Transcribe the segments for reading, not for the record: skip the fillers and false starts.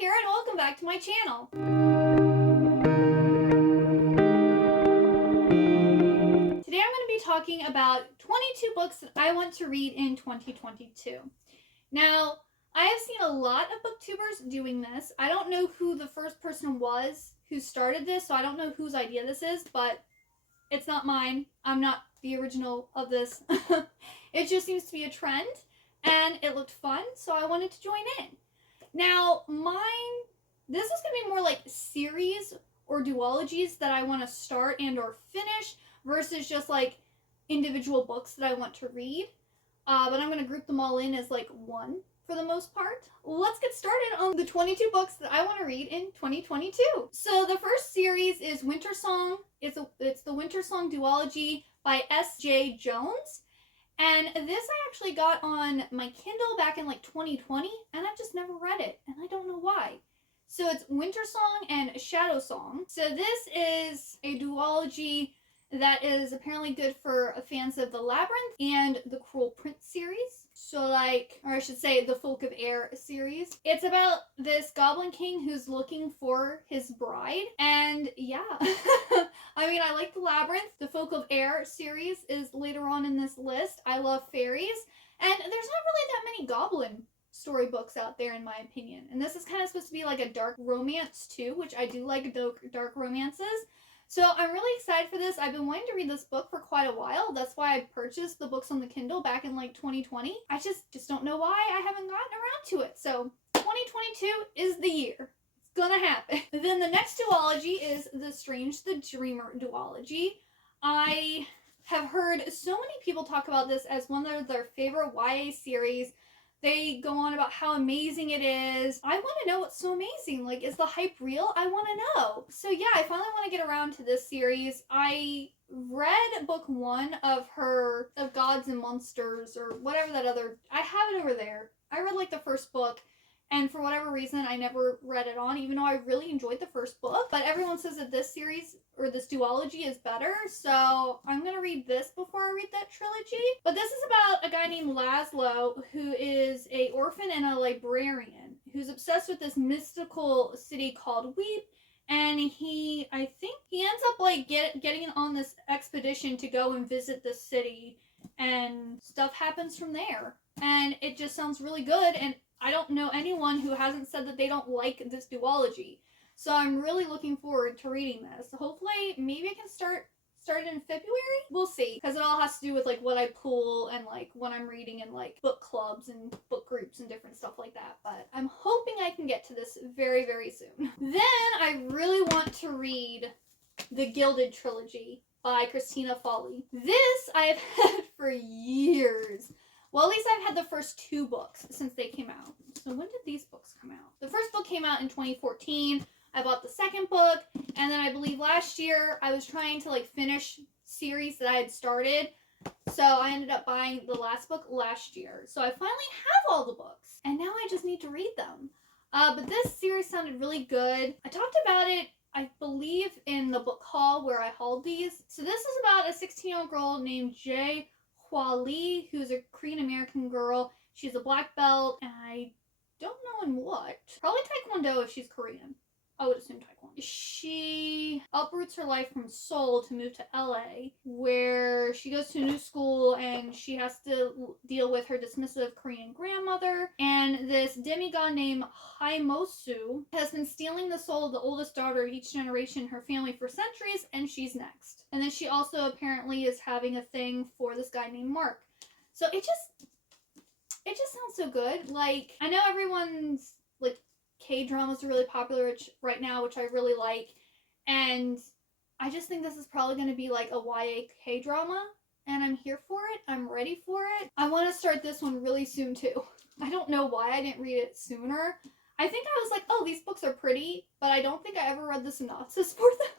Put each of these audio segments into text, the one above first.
here and welcome back to my channel. Today I'm going to be talking about 22 books that I want to read in 2022. Now, I have seen a lot of booktubers doing this. I don't know who the first person was who started this, so I don't know whose idea this is, but it's not mine. I'm not the original of this. It just seems to be a trend, and it looked fun, so I wanted to join in. Now, this is going to be more like series or duologies that I want to start and or finish versus just like individual books that I want to read. But I'm going to group them all in as like one for the most part. Let's get started on the 22 books that I want to read in 2022. So the first series is Winter Song. It's the Winter Song Duology by S.J. Jones. And this I actually got on my Kindle back in like 2020, and I've just never read it, and I don't know why. So it's Winter Song and Shadow Song. So this is a duology that is apparently good for fans of The Labyrinth and the Cruel Prince series. So or I should say the Folk of Air series. It's about this Goblin King who's looking for his bride. And yeah, I mean, I like The Labyrinth. The Folk of Air series is later on in this list. I love fairies. And there's not really that many goblin storybooks out there in my opinion. And this is kind of supposed to be like a dark romance too, which I do like dark romances. So I'm really excited for this. I've been wanting to read this book for quite a while. That's why I purchased the books on the Kindle back in like 2020. I just don't know why I haven't gotten around to it. So 2022 is the year. It's gonna happen. Then the next duology is the Strange the Dreamer duology. I have heard so many people talk about this as one of their favorite YA series. They go on about how amazing it is. I want to know what's so amazing. Like, is the hype real? I want to know. So yeah, I finally want to get around to this series. I read book 1 of Gods and Monsters, or whatever that other, I have it over there. I read like the first book, and for whatever reason, I never read it on, even though I really enjoyed the first book. But everyone says that this series, or this duology, is better, so I'm going to read this before I read that trilogy. But this is about a guy named Laszlo, who is an orphan and a librarian, who's obsessed with this mystical city called Weep, and I think he ends up like getting on this expedition to go and visit the city, and stuff happens from there. And it just sounds really good, and I don't know anyone who hasn't said that they don't like this duology. So I'm really looking forward to reading this. Hopefully, maybe I can start it in February? We'll see. Because it all has to do with like what I pull and like when I'm reading in like book clubs and book groups and different stuff like that. But I'm hoping I can get to this very, very soon. Then I really want to read the Gilded Trilogy by Christina Foley. This I have had for years. Well, at least I've had the first 2 books since they came out. So when did these books come out? The first book came out in 2014. I bought the second book. And then I believe last year I was trying to like finish series that I had started. So I ended up buying the last book last year. So I finally have all the books. And now I just need to read them. But this series sounded really good. I talked about it, I believe, in the book haul where I hauled these. So this is about a 16-year-old girl named Jae Hwa Lee, who's a Korean American girl. She's a black belt, and I don't know in what. Probably Taekwondo if she's Korean. I would assume Taekwondo. She uproots her life from Seoul to move to LA, where she goes to a new school and she has to deal with her dismissive Korean grandmother. And this demigod named Haimosu has been stealing the soul of the oldest daughter of each generation in her family for centuries, and she's next. And then she also apparently is having a thing for this guy named Mark. So it just sounds so good. Like, I know everyone's like K-dramas are really popular right now, which I really like, and I just think this is probably going to be like a YA K-drama, and I'm here for it. I'm ready for it. I want to start this one really soon too. I don't know why I didn't read it sooner. I think I was like, oh, these books are pretty, but I don't think I ever read the synopsis for them,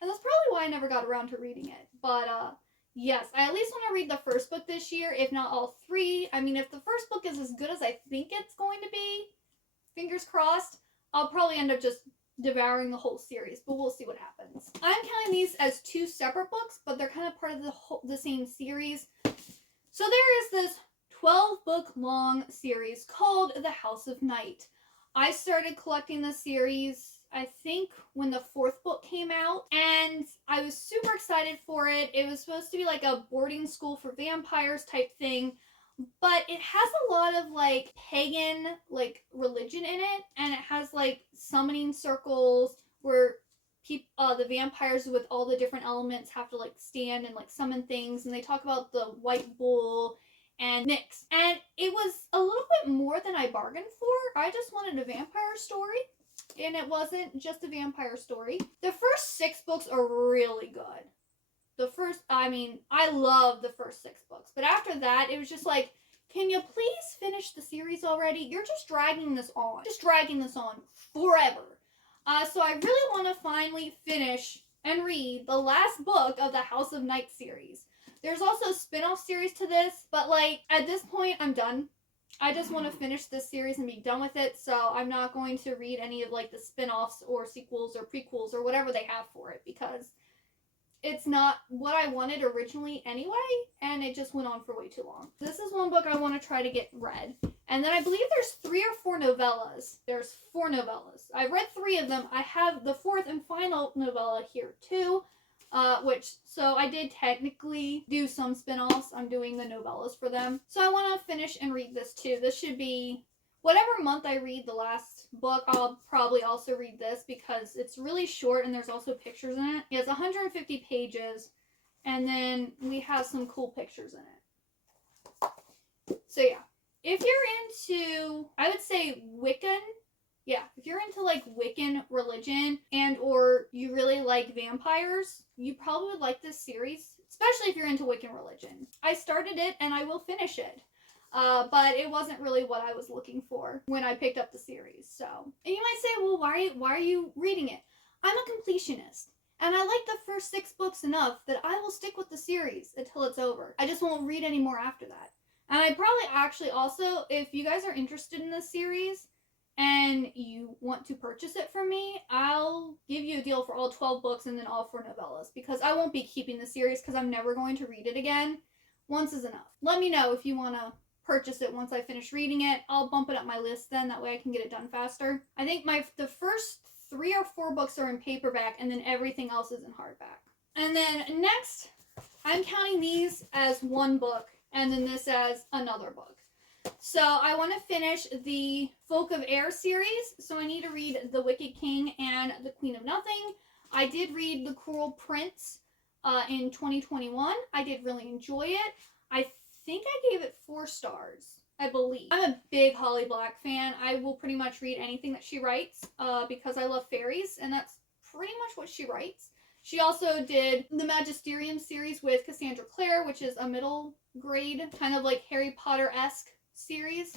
and that's probably why I never got around to reading it. But yes, I at least want to read the first book this year, if not all 3. I mean, if the first book is as good as I think it's going to be, fingers crossed, I'll probably end up just devouring the whole series, but we'll see what happens. I'm counting these as 2 separate books, but they're kind of part of the same series. So there is this 12-book long series called The House of Night. I started collecting the series, I think, when the 4th book came out, and I was super excited for it. It was supposed to be like a boarding school for vampires type thing, but it has a lot of like pagan like religion in it, and it has like summoning circles where the vampires with all the different elements have to like stand and like summon things, and they talk about the white bull and Nyx. And it was a little bit more than I bargained for. I just wanted a vampire story, and it wasn't just a vampire story. The first 6 books are really good. I love the first 6 books, but after that, it was just like, can you please finish the series already? You're just dragging this on forever. So I really want to finally finish and read the last book of the House of Night series. There's also a spin-off series to this, but like at this point, I'm done. I just want to finish this series and be done with it, so I'm not going to read any of like the spin-offs or sequels or prequels or whatever they have for it, because it's not what I wanted originally anyway, and it just went on for way too long. This is one book I want to try to get read. And then I believe there's 3 or 4 novellas. There's 4 novellas. I've read 3 of them. I have the 4th and final novella here too, so I did technically do some spin-offs. I'm doing the novellas for them. So I want to finish and read this too. This should be, whatever month I read the last book, I'll probably also read this because it's really short and there's also pictures in it. It has 150 pages, and then we have some cool pictures in it. So yeah, if you're into, I would say Wiccan, if you're into like Wiccan religion and or you really like vampires, you probably would like this series, especially if you're into Wiccan religion. I started it and I will finish it. But it wasn't really what I was looking for when I picked up the series. So, and you might say, well, why are you reading it? I'm a completionist, and I like the first 6 books enough that I will stick with the series until it's over. I just won't read any more after that. And I probably actually also, if you guys are interested in this series and you want to purchase it from me, I'll give you a deal for all 12 books and then all 4 novellas, because I won't be keeping the series because I'm never going to read it again. Once is enough. Let me know if you want to purchase it once I finish reading it. I'll bump it up my list then, that way I can get it done faster. I think the first 3 or 4 books are in paperback, and then everything else is in hardback. And then next, I'm counting these as one book, and then this as another book. So I want to finish the Folk of Air series, so I need to read The Wicked King and The Queen of Nothing. I did read The Cruel Prince in 2021. I did really enjoy it. I think I gave it 4 stars, I believe. I'm a big Holly Black fan. I will pretty much read anything that she writes because I love fairies, and that's pretty much what she writes. She also did the Magisterium series with Cassandra Clare, which is a middle grade, kind of like Harry Potter-esque series,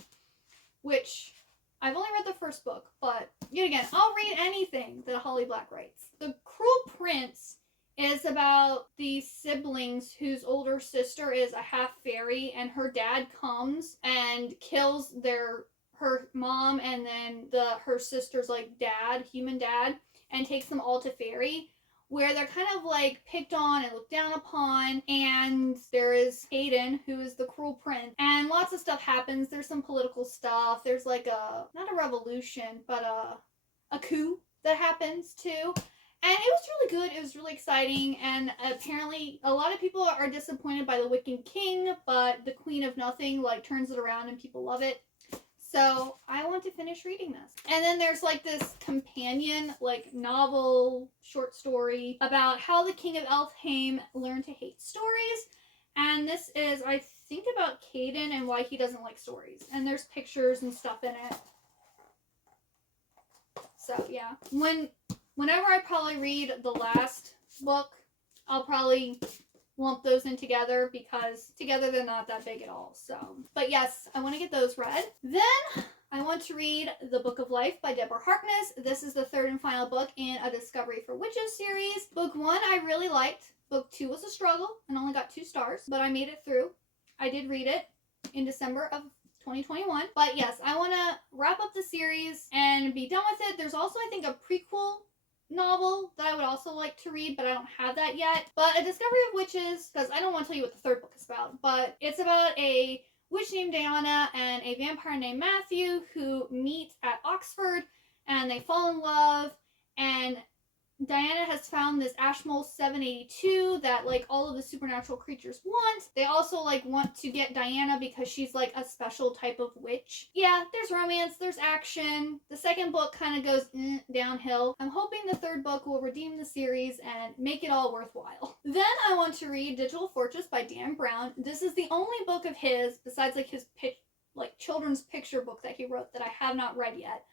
which I've only read the first book, but yet again, I'll read anything that Holly Black writes. The Cruel Prince is about these siblings whose older sister is a half fairy, and her dad comes and kills her mom and then her sister's like human dad, and takes them all to fairy, where they're kind of like picked on and looked down upon. And there is Hayden, who is the Cruel Prince, and lots of stuff happens. There's some political stuff. There's like not a revolution, but a coup that happens too. And it was really good. It was really exciting. And apparently a lot of people are disappointed by the Wicked King, but the Queen of Nothing like turns it around and people love it. So I want to finish reading this. And then there's like this companion like novel short story about how the King of Elfheim learned to hate stories. And this is, I think, about Caden and why he doesn't like stories. And there's pictures and stuff in it. So yeah. Whenever I probably read the last book, I'll probably lump those in together because together they're not that big at all. So, but yes, I want to get those read. Then I want to read The Book of Life by Deborah Harkness. This is the 3rd and final book in a Discovery for Witches series. Book 1 I really liked. Book 2 was a struggle and only got 2 stars, but I made it through. I did read it in December of 2021. But yes, I want to wrap up the series and be done with it. There's also, I think, a prequel novel that I would also like to read, but I don't have that yet. But A Discovery of Witches, because I don't want to tell you what the 3rd book is about, but it's about a witch named Diana and a vampire named Matthew who meet at Oxford, and they fall in love, and Diana has found this Ashmole 782 that like all of the supernatural creatures want. They also like want to get Diana because she's like a special type of witch. Yeah, there's romance, there's action. The second book kind of goes downhill. I'm hoping the third book will redeem the series and make it all worthwhile. Then I want to read Digital Fortress by Dan Brown. This is the only book of his besides like his children's picture book that he wrote that I have not read yet.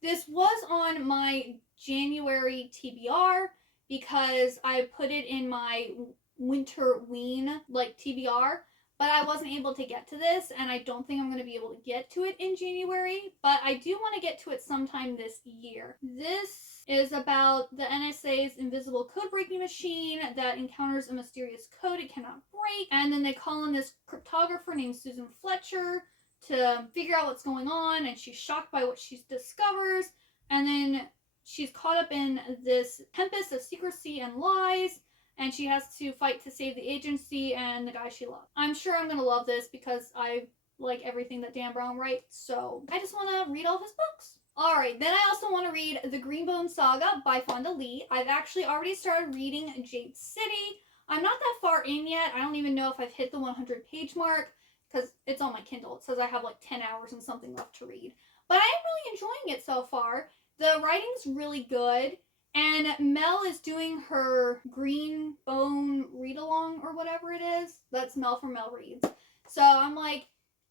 This was on my January TBR because I put it in my winter ween TBR, but I wasn't able to get to this, and I don't think I'm going to be able to get to it in January, but I do want to get to it sometime this year. This is about the NSA's invisible code-breaking machine that encounters a mysterious code it cannot break, and then they call in this cryptographer named Susan Fletcher to figure out what's going on, and she's shocked by what she discovers, and then she's caught up in this tempest of secrecy and lies, and she has to fight to save the agency and the guy she loves. I'm sure I'm going to love this because I like everything that Dan Brown writes, so I just want to read all of his books. Alright, then I also want to read The Greenbone Saga by Fonda Lee. I've actually already started reading Jade City. I'm not that far in yet. I don't even know if I've hit the 100-page mark, because it's on my Kindle. It says I have like 10 hours and something left to read. But I am really enjoying it so far. The writing's really good. And Mel is doing her Green Bone read-along or whatever it is. That's Mel from Mel Reads. So I'm like,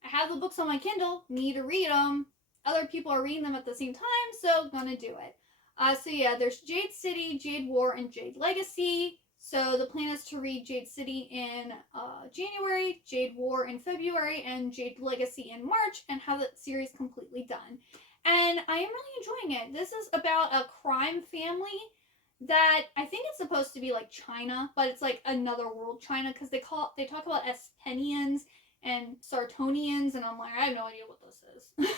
I have the books on my Kindle. Need to read them. Other people are reading them at the same time, so gonna do it. So yeah, there's Jade City, Jade War, and Jade Legacy. So the plan is to read Jade City in January, Jade War in February, and Jade Legacy in March, and have the series completely done. And I am really enjoying it. This is about a crime family that I think it's supposed to be like China, but it's like another world China, because they talk about Espenians and Sartonians, and I'm like, I have no idea what this is.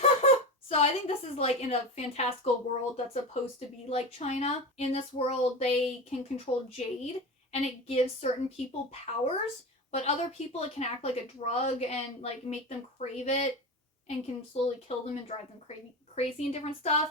So I think this is like in a fantastical world that's supposed to be like China. In this world, they can control jade, and it gives certain people powers, but other people it can act like a drug and like make them crave it and can slowly kill them and drive them crazy and different stuff.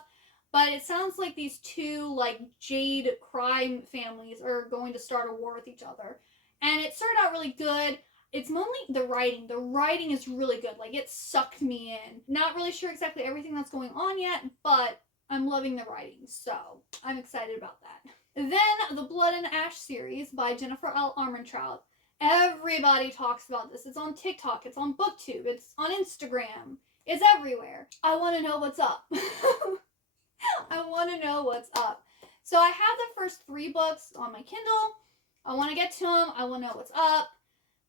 But it sounds like these two like jade crime families are going to start a war with each other. And it started out really good. It's mainly the writing. The writing is really good. Like, it sucked me in. Not really sure exactly everything that's going on yet, but I'm loving the writing, so I'm excited about that. Then, the Blood and Ash series by Jennifer L. Armentrout. Everybody talks about this. It's on TikTok. It's on BookTube. It's on Instagram. It's everywhere. I want to know what's up. I want to know what's up. So I have the first 3 books on my Kindle. I want to get to them. I want to know what's up.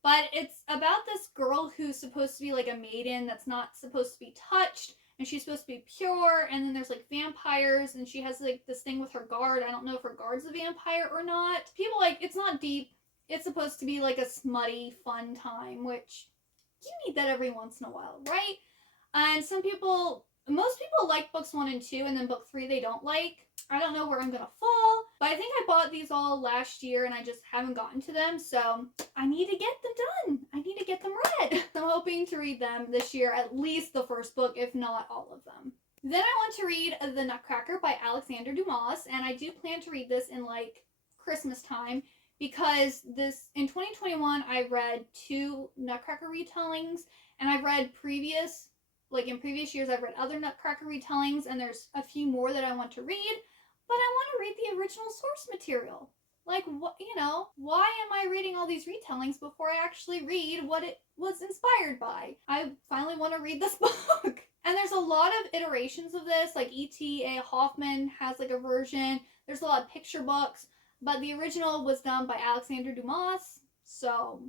But it's about this girl who's supposed to be like a maiden that's not supposed to be touched, and she's supposed to be pure, and then there's like vampires, and she has like this thing with her guard. I don't know if her guard's a vampire or not. People like, it's not deep. It's supposed to be like a smutty, fun time, which you need that every once in a while, right? And most people like books 1 and 2, and then book 3 they don't like. I don't know where I'm gonna fall, but I think I bought these all last year and I just haven't gotten to them, so I need to get them done. I need to get them read. I'm hoping to read them this year, at least the first book, if not all of them. Then I want to read The Nutcracker by Alexander Dumas, and I do plan to read this in like Christmas time, because in 2021 I read 2 Nutcracker retellings, and I've read in previous years I've read other Nutcracker retellings, and there's a few more that I want to read. But I want to read the original source material. Like, why am I reading all these retellings before I actually read what it was inspired by? I finally want to read this book. And there's a lot of iterations of this, like E.T.A. Hoffman has like a version. There's a lot of picture books, but the original was done by Alexander Dumas. So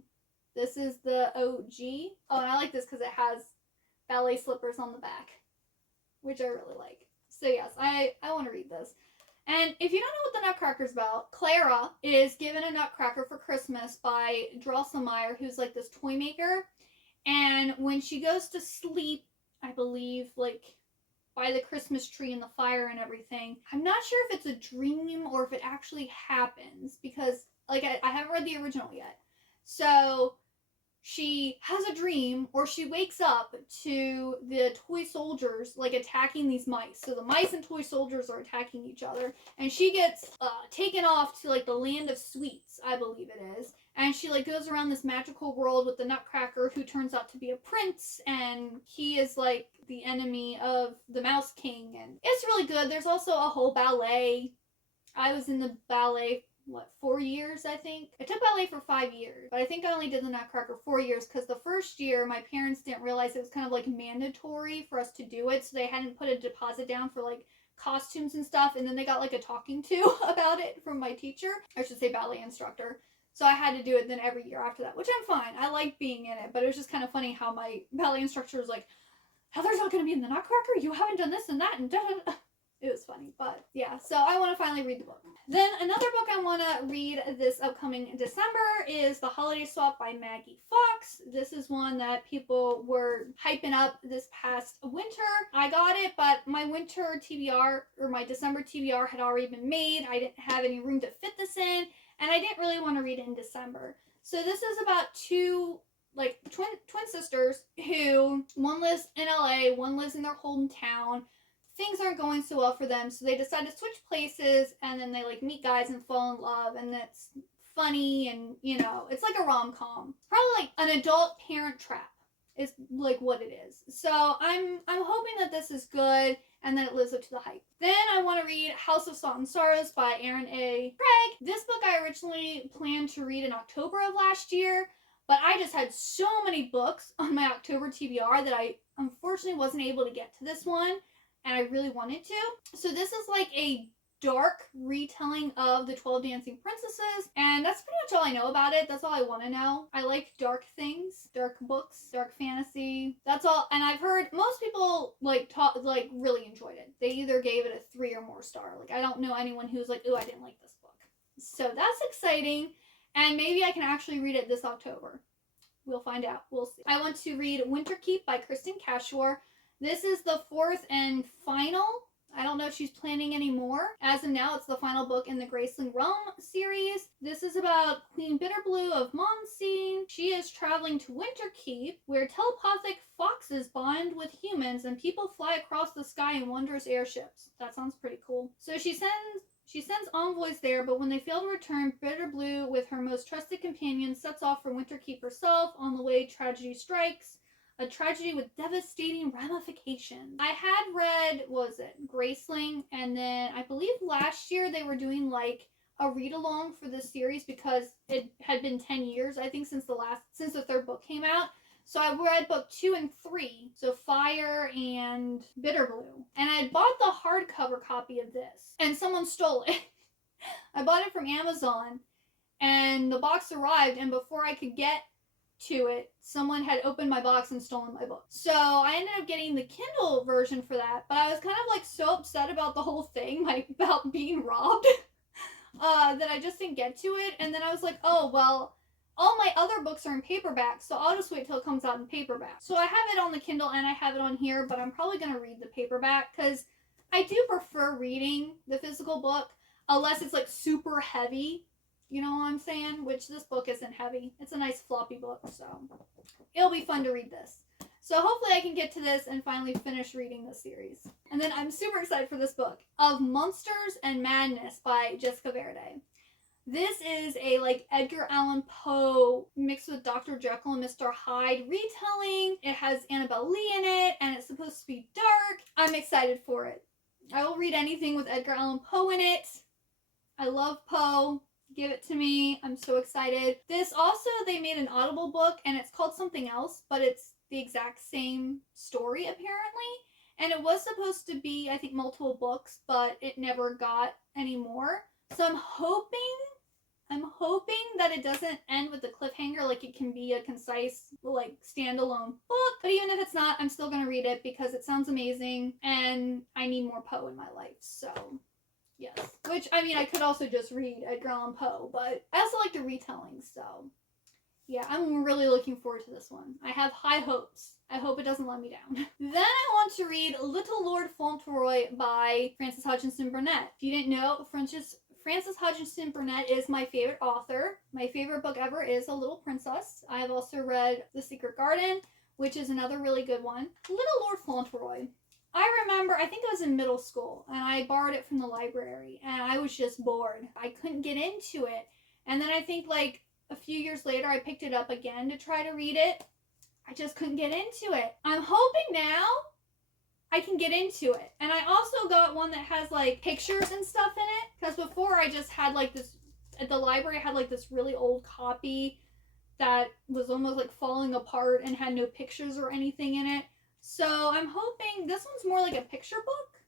this is the OG. Oh, and I like this because it has ballet slippers on the back, which I really like. So yes, I want to read this. And if you don't know what the Nutcracker's about, Clara is given a nutcracker for Christmas by Drosselmeyer, who's like this toy maker. And when she goes to sleep, I believe, like by the Christmas tree and the fire and everything, I'm not sure if it's a dream or if it actually happens, because like I haven't read the original yet. So she has a dream, or she wakes up to the toy soldiers like attacking these mice. So the mice and toy soldiers are attacking each other, and she gets taken off to like the land of sweets, I believe it is. And she like goes around this magical world with the Nutcracker, who turns out to be a prince, and he is like the enemy of the Mouse King, and it's really good. There's also a whole ballet. I was in the ballet 4 years, I think. I took ballet for 5 years, but I think I only did the Nutcracker 4 years because the first year my parents didn't realize it was kind of like mandatory for us to do it, so they hadn't put a deposit down for like costumes and stuff, and then they got like a talking to about it from my teacher, I should say ballet instructor. So I had to do it then every year after that, which I'm fine. I like being in it, but it was just kind of funny how my ballet instructor was like, Heather's not going to be in the Nutcracker? You haven't done this and that and da-da-da. It was funny, but yeah, so I want to finally read the book. Then another book I want to read this upcoming December is The Holiday Swap by Maggie Fox. This is one that people were hyping up this past winter. I got it, but my winter TBR, or my December TBR, had already been made. I didn't have any room to fit this in, and I didn't really want to read it in December. So this is about two twin sisters who, one lives in LA, one lives in their hometown. Things aren't going so well for them, so they decide to switch places, and then they like meet guys and fall in love, and it's funny, and you know, it's like a rom-com. Probably like an adult Parent Trap is like what it is. So I'm hoping that this is good and that it lives up to the hype. Then I want to read House of Salt and Sorrows by Aaron A. Craig. This book I originally planned to read in October of last year, but I just had so many books on my October TBR that I unfortunately wasn't able to get to this one, and I really wanted to. So this is like a dark retelling of the 12 Dancing Princesses, and that's pretty much all I know about it. That's all I want to know. I like dark things, dark books, dark fantasy. That's all. And I've heard most people really enjoyed it. They either gave it a 3 or more star. Like, I don't know anyone who's like, "Ooh, I didn't like this book." So that's exciting, and maybe I can actually read it this October. We'll find out. We'll see. I want to read Winterkeep by Kristen Cashore. This is the 4th and final. I don't know if she's planning any more. As of now, it's the final book in the Graceling Realm series. This is about Queen Bitterblue of Monseen. She is traveling to Winterkeep, where telepathic foxes bond with humans and people fly across the sky in wondrous airships. That sounds pretty cool. So she sends envoys there, but when they fail to return, Bitterblue, with her most trusted companion, sets off for Winterkeep herself. On the way, tragedy strikes. A tragedy with devastating ramifications. I had read, Graceling, and then I believe last year they were doing like a read-along for this series because it had been 10 years, I think, since the 3rd book came out. So I read book 2 and 3, so Fire and Bitterblue. And I bought the hardcover copy of this, and someone stole it. I bought it from Amazon, and the box arrived, and before I could get to it, someone had opened my box and stolen my book. So I ended up getting the Kindle version for that, but I was kind of like so upset about the whole thing, like about being robbed, that I just didn't get to it. And then I was like, oh, well, all my other books are in paperback, so I'll just wait till it comes out in paperback. So I have it on the Kindle and I have it on here, but I'm probably going to read the paperback because I do prefer reading the physical book unless it's like super heavy. You know what I'm saying? Which this book isn't heavy. It's a nice floppy book, so it'll be fun to read this. So hopefully I can get to this and finally finish reading this series. And then I'm super excited for this book, Of Monsters and Madness by Jessica Verde. This is a like Edgar Allan Poe mixed with Dr. Jekyll and Mr. Hyde retelling. It has Annabelle Lee in it, and it's supposed to be dark. I'm excited for it. I will read anything with Edgar Allan Poe in it. I love Poe. Give it to me. I'm so excited. This also, they made an Audible book, and it's called something else, but it's the exact same story apparently. And it was supposed to be, I think, multiple books, but it never got any more. So I'm hoping that it doesn't end with a cliffhanger, like it can be a concise, like, standalone book. But even if it's not, I'm still gonna read it because it sounds amazing, and I need more Poe in my life, so yes. Which, I mean, I could also just read Edgar Allan Poe, but I also like the retelling, so yeah, I'm really looking forward to this one. I have high hopes. I hope it doesn't let me down. Then I want to read Little Lord Fontroy by Frances Hutchinson Burnett. If you didn't know, Frances Hodgson Burnett is my favorite author. My favorite book ever is A Little Princess. I've also read The Secret Garden, which is another really good one. Little Lord Fauntleroy. I remember, I think I was in middle school, and I borrowed it from the library, and I was just bored. I couldn't get into it. And then I think like a few years later, I picked it up again to try to read it. I just couldn't get into it. I'm hoping now I can get into it. And I also got one that has like pictures and stuff in it. Because before I just had like this, at the library I had like this really old copy that was almost like falling apart and had no pictures or anything in it. So I'm hoping, this one's more like a picture book.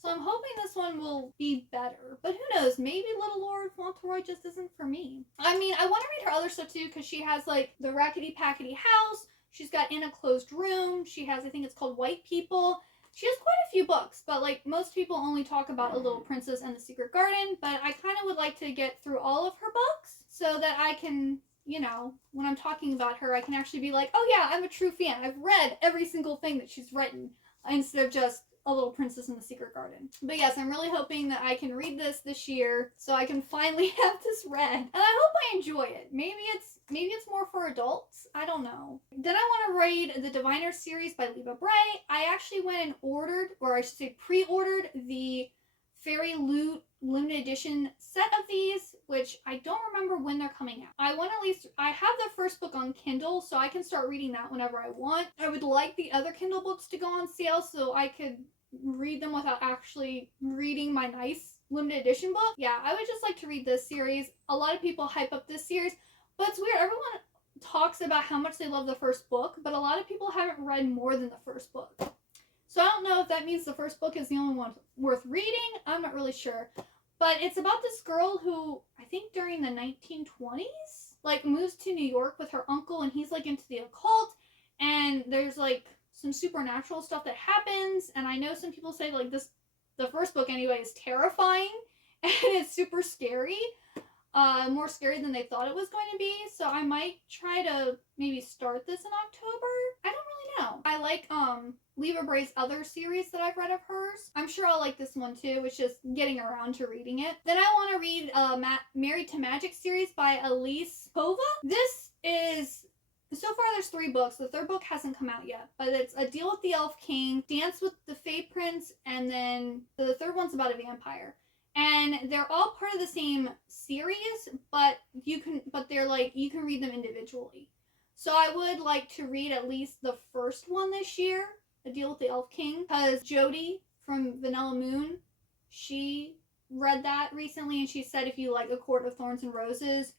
So I'm hoping this one will be better. But who knows, maybe Little Lord Fauntleroy just isn't for me. I mean, I want to read her other stuff too, because she has like The Rackety Packety House. She's got In a Closed Room. She has, I think it's called White People. She has quite a few books, but like most people only talk about A Little Princess and The Secret Garden, but I kind of would like to get through all of her books so that I can, you know, when I'm talking about her, I can actually be like, oh yeah, I'm a true fan. I've read every single thing that she's written, instead of just A Little Princess in the Secret Garden. But yes, I'm really hoping that I can read this year so I can finally have this read. And I hope I enjoy it. Maybe it's more for adults. I don't know. Then I want to read the Diviner series by Leva Bray. I actually went and ordered, or I should say pre-ordered, the Fairy Loot limited edition set of these, which I don't remember when they're coming out. I have the first book on Kindle, so I can start reading that whenever I want. I would like the other Kindle books to go on sale so I could read them without actually reading my nice limited edition book. Yeah, I would just like to read this series. A lot of people hype up this series, but it's weird. Everyone talks about how much they love the first book, but a lot of people haven't read more than the first book. So I don't know if that means the first book is the only one worth reading. I'm not really sure. But it's about this girl who, I think during the 1920s, like moves to New York with her uncle, and he's like into the occult, and there's like some supernatural stuff that happens, and I know some people say like this, the first book anyway, is terrifying, and it's super scary. More scary than they thought it was going to be, so I might try to maybe start this in October. I don't really know. I like Leva Bray's other series that I've read of hers. I'm sure I'll like this one too. It's just getting around to reading it. Then I want to read Married to Magic series by Elise Kova. This is, so far there's 3 books. The 3rd book hasn't come out yet, but it's A Deal with the Elf King, Dance with the Fae Prince, and then the 3rd one's about a vampire. And they're all part of the same series, but you can read them individually. So I would like to read at least the first one this year, A Deal with the Elf King, because Jody from Vanilla Moon, she read that recently, and she said if you like A Court of Thorns and Roses,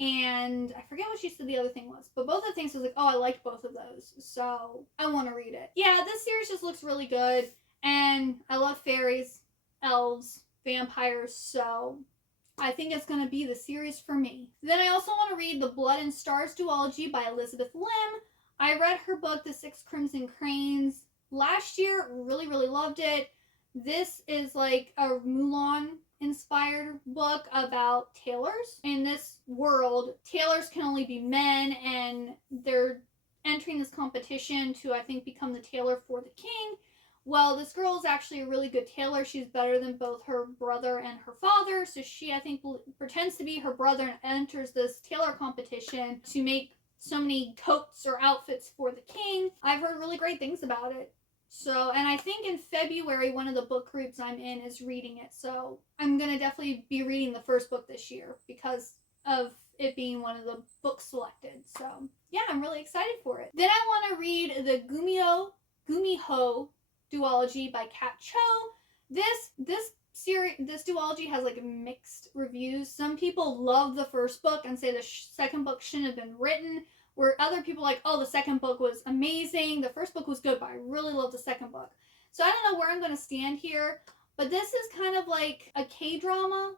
and I forget what she said the other thing was, but both of the things was like, oh, I liked both of those, so I want to read it. Yeah, this series just looks really good, and I love fairies, elves, vampires, so I think it's going to be the series for me. Then I also want to read the Blood and Stars duology by Elizabeth Lim. I read her book, The Six Crimson Cranes, last year. Really, really loved it. This is like a Mulan-inspired book about tailors. In this world, tailors can only be men, and they're entering this competition to, I think, become the tailor for the king. Well, this girl is actually a really good tailor. She's better than both her brother and her father. So she, I think, pretends to be her brother and enters this tailor competition to make so many coats or outfits for the king. I've heard really great things about it. So, and I think in February, one of the book groups I'm in is reading it. So I'm going to definitely be reading the first book this year because of it being one of the books selected. So yeah, I'm really excited for it. Then I want to read the Gumiho Duology by Kat Cho. This duology has like mixed reviews. Some people love the first book and say the second book shouldn't have been written, where other people are like, oh, the second book was amazing, the first book was good, but I really love the second book. So I don't know where I'm going to stand here, but this is kind of like a K-drama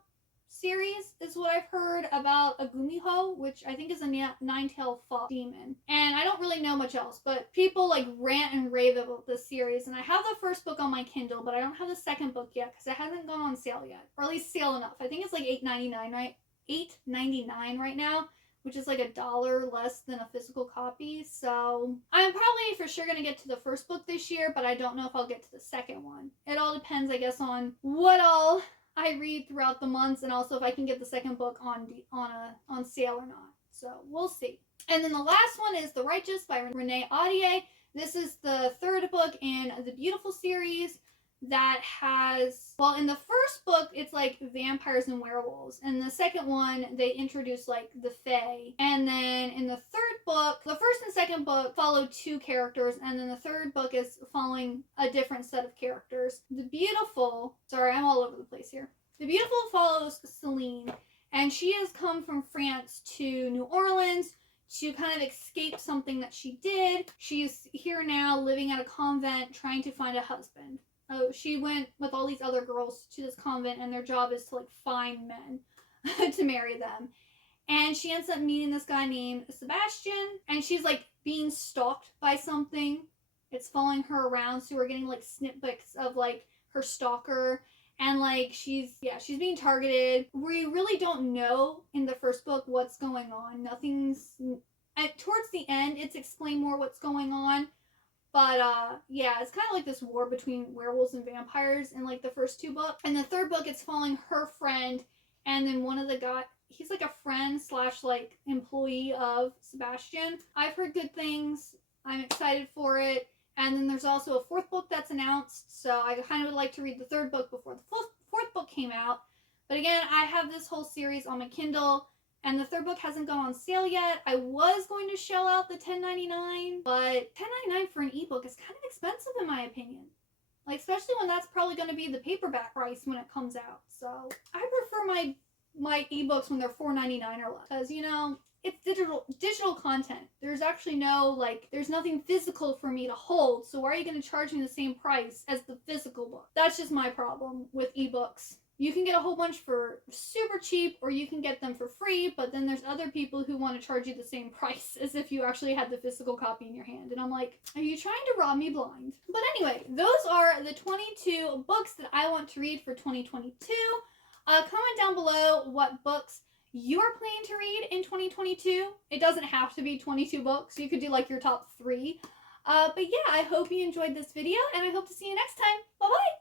series is what I've heard about a Gumiho, which I think is a nine-tailed fox demon. And I don't really know much else, but people like rant and rave about this series. And I have the first book on my Kindle, but I don't have the second book yet because it hasn't gone on sale yet. Or at least sale enough. I think it's like $8.99, right? $8.99 right now, which is like $1 less than a physical copy. So I'm probably for sure going to get to the first book this year, but I don't know if I'll get to the second one. It all depends, I guess, on what all I read throughout the months, and also if I can get the second book on sale or not. So we'll see. And then the last one is The Righteous by Renee Audier. This is the third book in the Beautiful series that has, well, in the first book, it's like vampires and werewolves. And the second one, they introduce like the Fae. And then in the third book, the first and second book follow two characters. And then the third book is following a different set of characters. The Beautiful, sorry, I'm all over the place here. The Beautiful follows Celine. And she has come from France to New Orleans to kind of escape something that she did. She's here now living at a convent trying to find a husband. She went with all these other girls to this convent, and their job is to like find men to marry them. And she ends up meeting this guy named Sebastian, and she's like being stalked by something. It's following her around, so we're getting like snippets of like her stalker, and like she's being targeted. We really don't know in the first book what's going on. Towards the end, it's explained more what's going on. But, it's kind of like this war between werewolves and vampires in, like, the first two books. And the third book, it's following her friend, and then one of the guys, he's, like, a friend / like, employee of Sebastian. I've heard good things. I'm excited for it. And then there's also a fourth book that's announced, so I kind of would like to read the third book before the fourth book came out. But again, I have this whole series on my Kindle, and the third book hasn't gone on sale yet. I was going to shell out the $10.99, but $10.99 for an ebook is kind of expensive in my opinion. Like, especially when that's probably going to be the paperback price when it comes out. So I prefer my ebooks when they're $4.99 or less, because it's digital content. There's actually there's nothing physical for me to hold. So why are you going to charge me the same price as the physical book? That's just my problem with ebooks. You can get a whole bunch for super cheap, or you can get them for free, but then there's other people who want to charge you the same price as if you actually had the physical copy in your hand. And I'm like, are you trying to rob me blind? But anyway, those are the 22 books that I want to read for 2022. Comment down below what books you are planning to read in 2022. It doesn't have to be 22 books. You could do like your top 3. But yeah, I hope you enjoyed this video, and I hope to see you next time. Bye-bye!